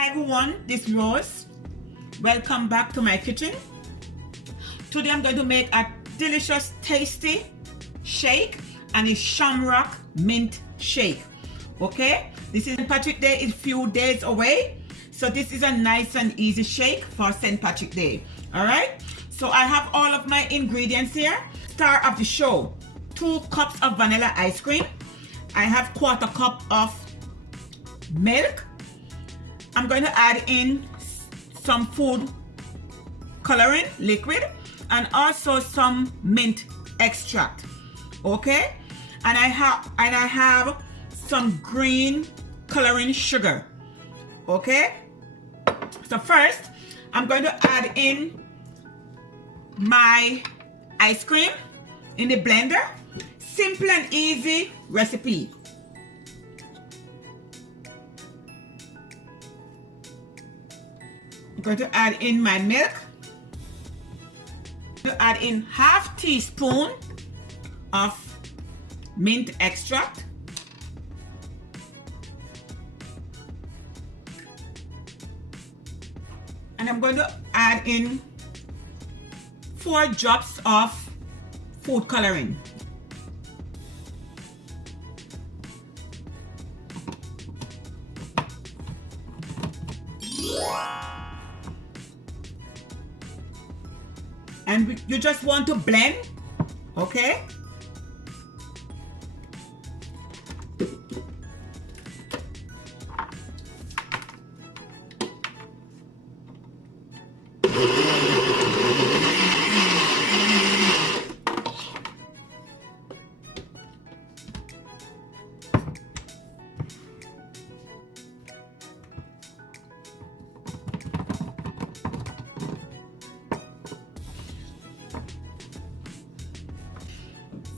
Hi everyone, this is Rose. Welcome back to my kitchen. Today I'm going to make a delicious, tasty shake, and it's Shamrock mint shake. Okay, this is St. Patrick's Day is few days away, so this is a nice and easy shake for St. Patrick's Day. All right, so I have all of my ingredients here. Star of the show: 2 cups of vanilla ice cream. I have 1/4 cup of milk. I'm going to add in some food coloring liquid and also some mint extract. Okay, and I have some green coloring sugar. Okay, so first I'm going to add in my ice cream in the blender. Simple and easy recipe. I'm going to add in my milk. I'm going to add in 1/2 teaspoon of mint extract. And I'm going to add in 4 drops of food coloring. And you just want to blend, okay?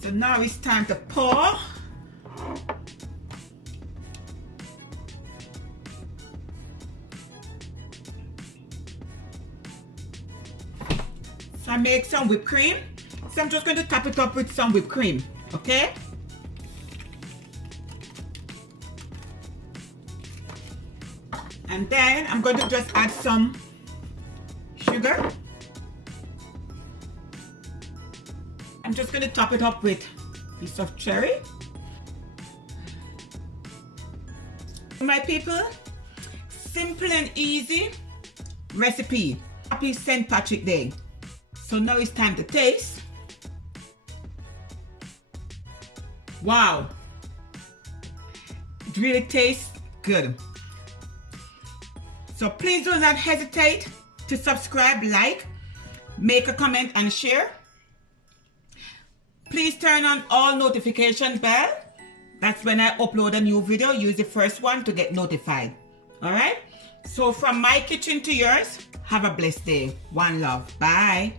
So now it's time to pour. So I make some whipped cream. So I'm just going to top it up with some whipped cream, okay? And then I'm going to just add some sugar. I'm just going to top it up with a piece of cherry. My people, simple and easy recipe. Happy St. Patrick's Day. So now it's time to taste. Wow, it really tastes good. So please do not hesitate to subscribe, like, make a comment and share. Please turn on all notification bell. That's when I upload a new video. Use the first one to get notified. All right. So from my kitchen to yours, have a blessed day. One love. Bye.